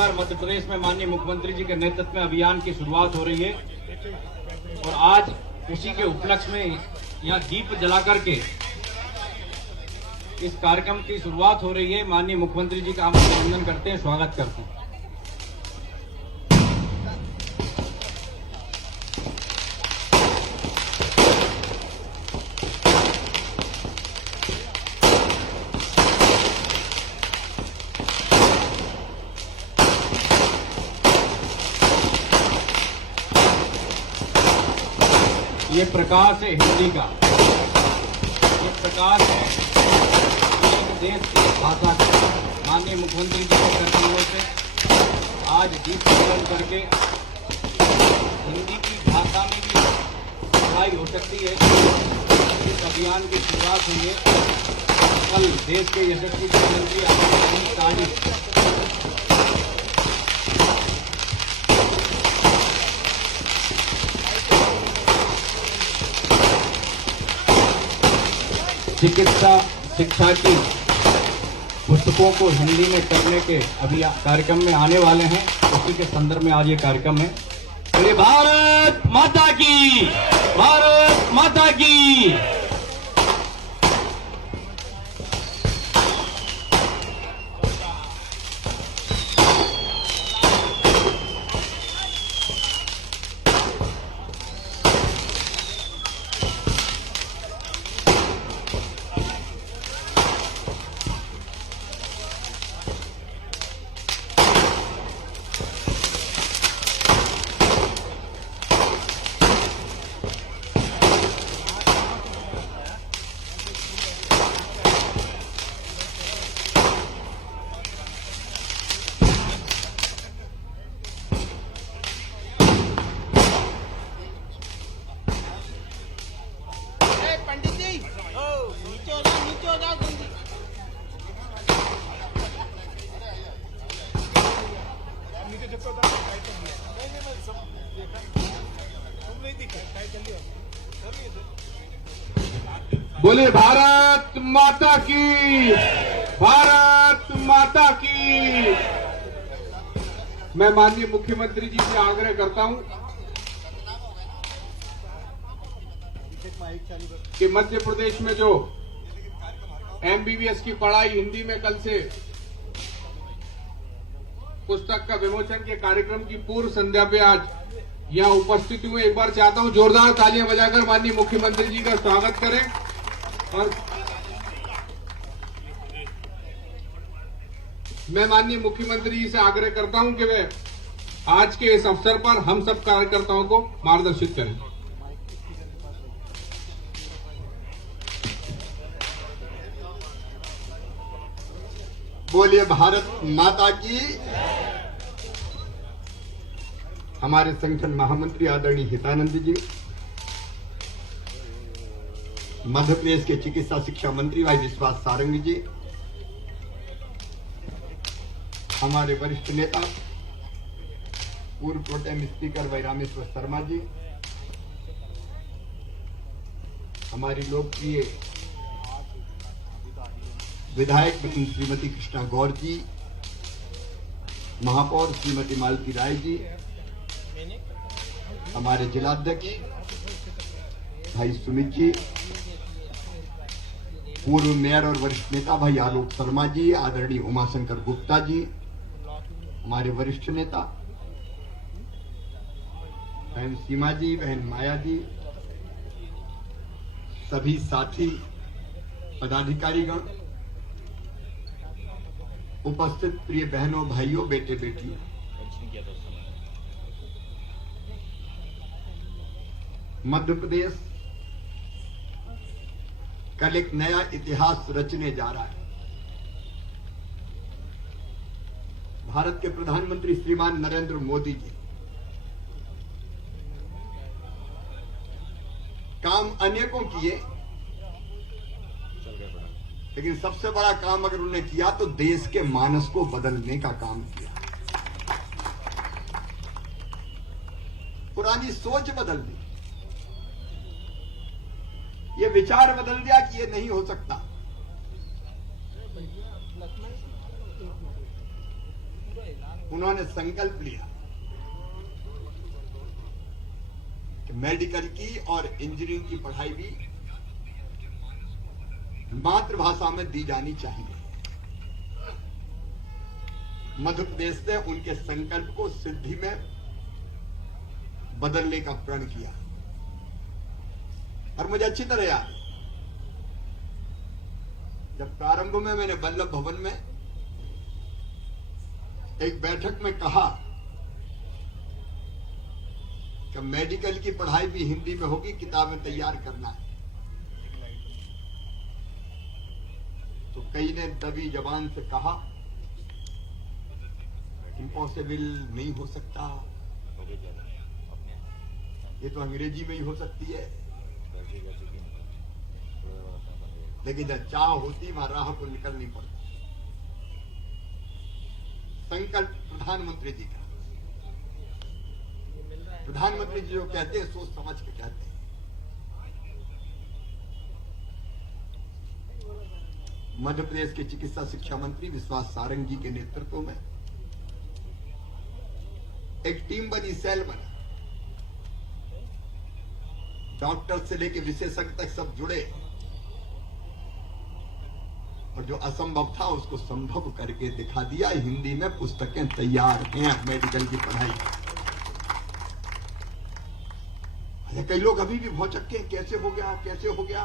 बार मध्य प्रदेश में माननीय मुख्यमंत्री जी के नेतृत्व में अभियान की शुरुआत हो रही है और आज उसी के उपलक्ष्य में यहाँ दीप जलाकर के इस कार्यक्रम की शुरुआत हो रही है। माननीय मुख्यमंत्री जी का हम अभिनंदन करते हैं, स्वागत करते हैं। ये प्रकाश है हिंदी का, ये प्रकाश है एक देश की भाषा का। माननीय मुख्यमंत्री जी के कर्तव्यों से आज दीप प्रज्वलन करके हिंदी की भाषा में भी पढ़ाई हो सकती है। इस अभियान की शुरुआत हुई है। कल देश के यशस्वी मुख्यमंत्री आनंदीबेन तारिक चिकित्सा शिक्षा की पुस्तकों को हिंदी में करने के अभी कार्यक्रम में आने वाले हैं। उसी के संदर्भ में आज ये कार्यक्रम है। बोलिए भारत माता की, भारत माता की। बोले भारत माता की, भारत माता की। मैं माननीय मुख्यमंत्री जी से आग्रह करता हूं कि मध्य प्रदेश में जो एमबीबीएस की पढ़ाई हिंदी में कल से पुस्तक का विमोचन के कार्यक्रम की पूर्व संध्या पे आज यहां उपस्थित हुए। एक बार चाहता हूं जोरदार तालियां बजाकर माननीय मुख्यमंत्री जी का स्वागत करें। और मैं माननीय मुख्यमंत्री जी से आग्रह करता हूं कि वे आज के इस अवसर पर हम सब कार्यकर्ताओं को मार्गदर्शित करें। बोलिए भारत माता की। हमारे संगठन महामंत्री आदरणीय हितानंद जी, मध्य प्रदेश के चिकित्सा शिक्षा मंत्री भाई विश्वास सारंग जी, हमारे वरिष्ठ नेता पूर्व प्रोटेम स्पीकर भाई रामेश्वर शर्मा जी, हमारी लोकप्रिय विधायक श्रीमती कृष्णा गौर जी, महापौर श्रीमती मालती राय जी, हमारे जिलाध्यक्ष भाई सुमित जी, पूर्व मेयर और वरिष्ठ नेता भाई आलोक शर्मा जी, आदरणीय उमाशंकर गुप्ता जी, हमारे वरिष्ठ नेता बहन सीमा जी, बहन माया जी, सभी साथी पदाधिकारीगण, उपस्थित प्रिय बहनों भाइयों बेटे बेटियों, मध्य प्रदेश कल एक नया इतिहास रचने जा रहा है। भारत के प्रधानमंत्री श्रीमान नरेंद्र मोदी जी काम अनेकों किए, लेकिन सबसे बड़ा काम अगर उन्होंने किया तो देश के मानस को बदलने का काम किया। पुरानी सोच बदल दी, ये विचार बदल दिया कि ये नहीं हो सकता। उन्होंने संकल्प लिया कि मेडिकल की और इंजीनियरिंग की पढ़ाई भी मातृभाषा में दी जानी चाहिए। मध्य प्रदेश ने उनके संकल्प को सिद्धि में बदलने का प्रण किया और मुझे अच्छी तरह याद है जब प्रारंभ में मैंने वल्लभ भवन में एक बैठक में कहा कि मेडिकल की पढ़ाई भी हिंदी में होगी, किताबें तैयार करना है, तो कई ने दबी जबान से कहा इम्पॉसिबल, नहीं हो सकता, ये तो अंग्रेजी में ही हो सकती है। लेकिन जब चाह होती वहां राह को निकलनी पड़ती। संकल्प प्रधानमंत्री जी का, प्रधानमंत्री जी जो कहते हैं सोच समझ के कहते हैं। मध्य प्रदेश के चिकित्सा शिक्षा मंत्री विश्वास सारंग जी के नेतृत्व में एक टीम बनी, सेल बना, डॉक्टर से लेकर विशेषज्ञ तक सब जुड़े और जो असंभव था उसको संभव करके दिखा दिया। हिंदी में पुस्तकें तैयार हैं मेडिकल की पढ़ाई। कई लोग अभी भी भौचक्के हैं, कैसे हो गया, कैसे हो गया।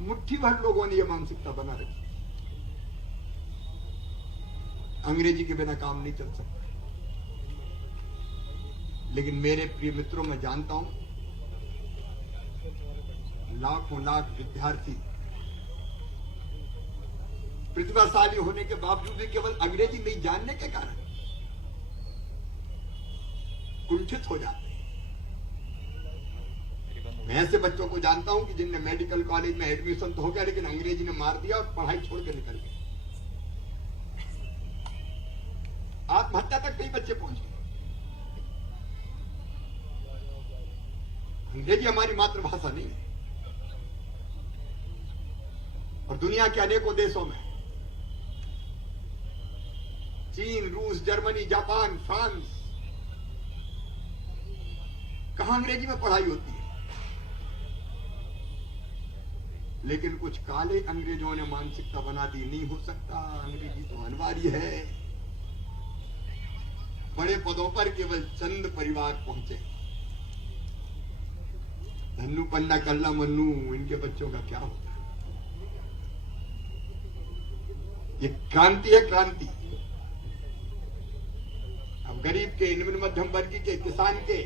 मुट्ठी भर लोगों ने यह मानसिकता बना रखी, अंग्रेजी के बिना काम नहीं चल सकता। लेकिन मेरे प्रिय मित्रों, मैं जानता हूं लाखों लाख विद्यार्थी प्रतिभाशाली होने के बावजूद भी केवल अंग्रेजी नहीं जानने के कारण कुंठित हो जाते हैं। मैं ऐसे बच्चों को जानता हूं कि जिनने मेडिकल कॉलेज में एडमिशन तो हो गया लेकिन अंग्रेजी ने मार दिया और पढ़ाई छोड़ के निकल गए। आत्महत्या तक कई बच्चे पहुंचे। अंग्रेजी हमारी मातृभाषा नहीं है और दुनिया के अनेकों देशों में, चीन, रूस, जर्मनी, जापान, फ्रांस, कहां अंग्रेजी में पढ़ाई होती है। लेकिन कुछ काले अंग्रेजों ने मानसिकता बना दी, नहीं हो सकता, अंग्रेजी तो अनिवार्य है। बड़े पदों पर केवल चंद परिवार पहुंचे। धन्नू, पन्ना, कल्ला, मन्नू, इनके बच्चों का क्या होगा। ये क्रांति है, क्रांति। अब गरीब के, निम्न मध्यम वर्गीय के, किसान के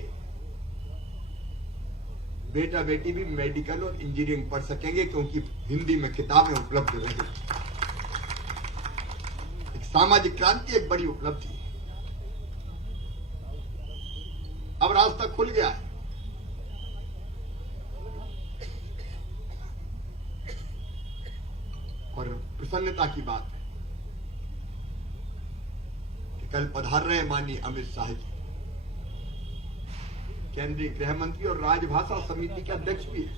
बेटा बेटी भी मेडिकल और इंजीनियरिंग पढ़ सकेंगे क्योंकि हिंदी में किताबें उपलब्ध रहेंगी। एक सामाजिक क्रांति, एक बड़ी उपलब्धि है। अब रास्ता खुल गया है। और प्रसन्नता की बात है कि कल पधार रहे माननीय अमित शाह जी, केंद्रीय गृह मंत्री और राजभाषा समिति के अध्यक्ष भी है।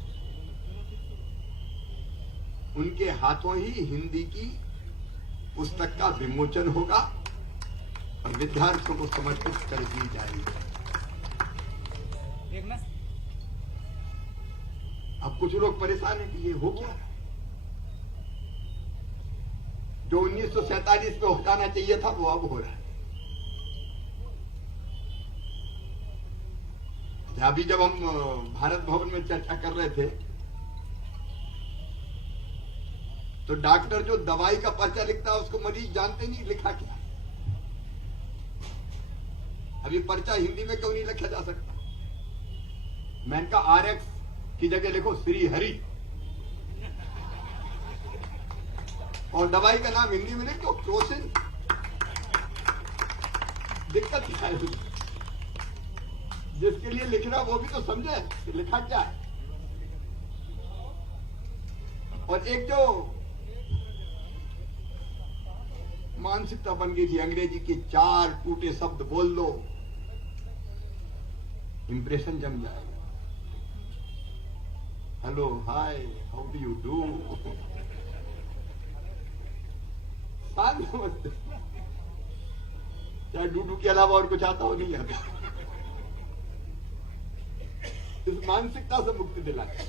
उनके हाथों ही हिंदी की पुस्तक का विमोचन होगा और विद्यार्थियों को समर्पित कर दी जाएगी। अब कुछ लोग परेशान हैं कि ये हो गया जो 1947 में हो जाना चाहिए था, वो अब हो रहा है। अभी जब हम भारत भवन में चर्चा कर रहे थे तो डॉक्टर जो दवाई का पर्चा लिखता है उसको मरीज जानते नहीं लिखा क्या है। अभी पर्चा हिंदी में क्यों नहीं लिखा जा सकता। मैंने कहा RX की जगह लिखो श्री हरि और दवाई का नाम हिंदी में लिखो क्रोसिन। दिक्कत क्या है? जिसके लिए लिख रहा वो भी तो समझे कि लिखा क्या है। और एक जो मानसिकता बन गई थी, अंग्रेजी के 4 टूटे शब्द बोल दो, इंप्रेशन जम जाएगा। Hello, hi, how do you do. साध नमस्ते। चाहे डूडू के अलावा और कुछ आता हो नहीं आता। इस मानसिकता से मुक्ति दिलाए।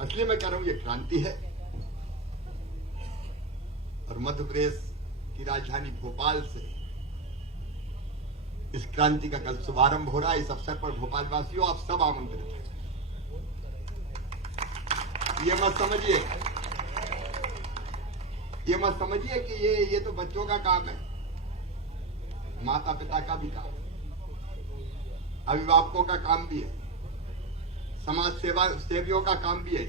असली मैं कह रहा हूं ये क्रांति है। और मध्य प्रदेश की राजधानी भोपाल से इस क्रांति का कल शुभारंभ हो रहा है। इस अवसर पर भोपाल वासियों आप सब आमंत्रित हैं। ये मत समझिए कि ये तो बच्चों का काम है। माता पिता का भी काम, अभिभावकों का काम भी है, समाज सेवियों का काम भी है।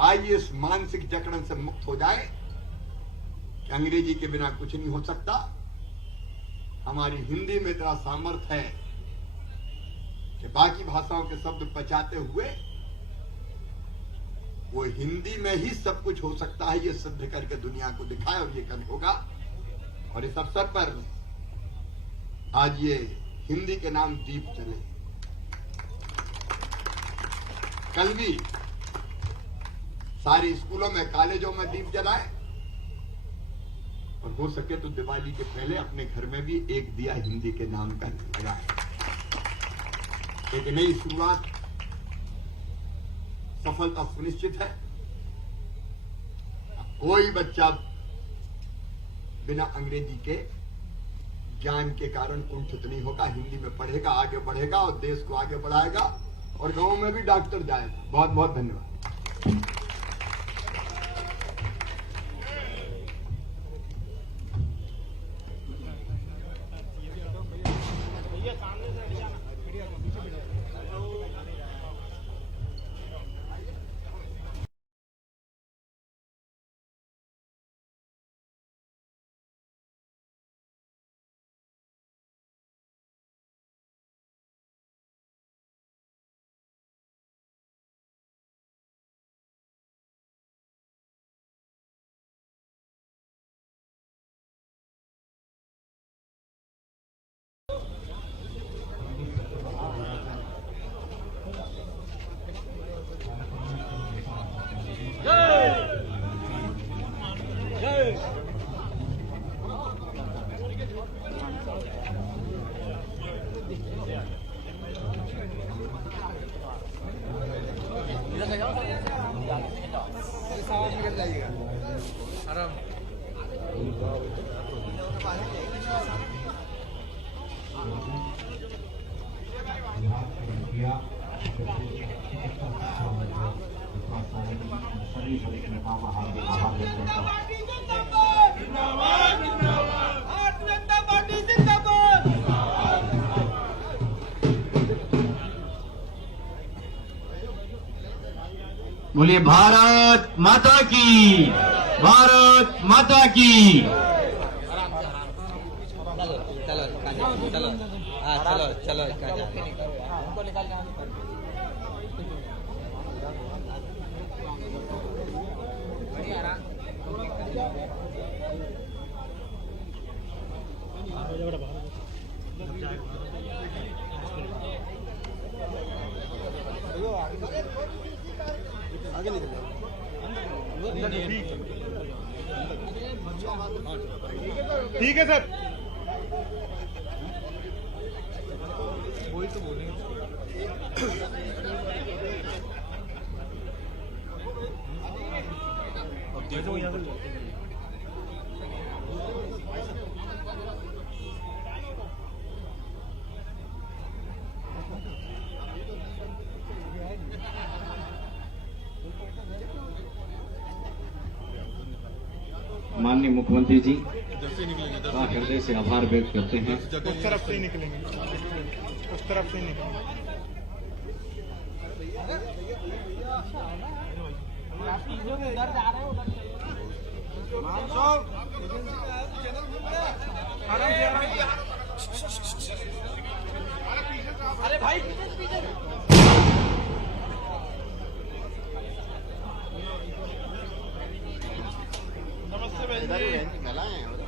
आइए इस मानसिक जकड़न से मुक्त हो जाए कि अंग्रेजी के बिना कुछ नहीं हो सकता। हमारी हिंदी में इतना सामर्थ्य है कि बाकी भाषाओं के शब्द बचाते हुए वो हिंदी में ही सब कुछ हो सकता है। ये सिद्ध करके दुनिया को दिखाए और ये कल होगा। और इस अवसर पर आज ये हिंदी के नाम दीप चले। कल भी सारे स्कूलों में, कॉलेजों में दीप जलाए और हो सके तो दिवाली के पहले अपने घर में भी एक दिया हिंदी के नाम का लगाए। एक नई शुरुआत, सफलता सुनिश्चित है। कोई बच्चा बिना अंग्रेजी के ज्ञान के कारण कुंठित नहीं होगा। हिंदी में पढ़ेगा, आगे बढ़ेगा और देश को आगे बढ़ाएगा और गांव में भी डॉक्टर जाएगा। बहुत बहुत धन्यवाद। बोलिए भारत माता की, भारत माता की। चलो आगे निकल ठीक है सर। वही तो बोलेंगे। माननीय मुख्यमंत्री जी का हृदय से आभार व्यक्त करते हैं। उस तरफ से ही निकलेंगे, उस तरफ से ही निकलेंगे। अरे भाई नमस्ते बहन जी।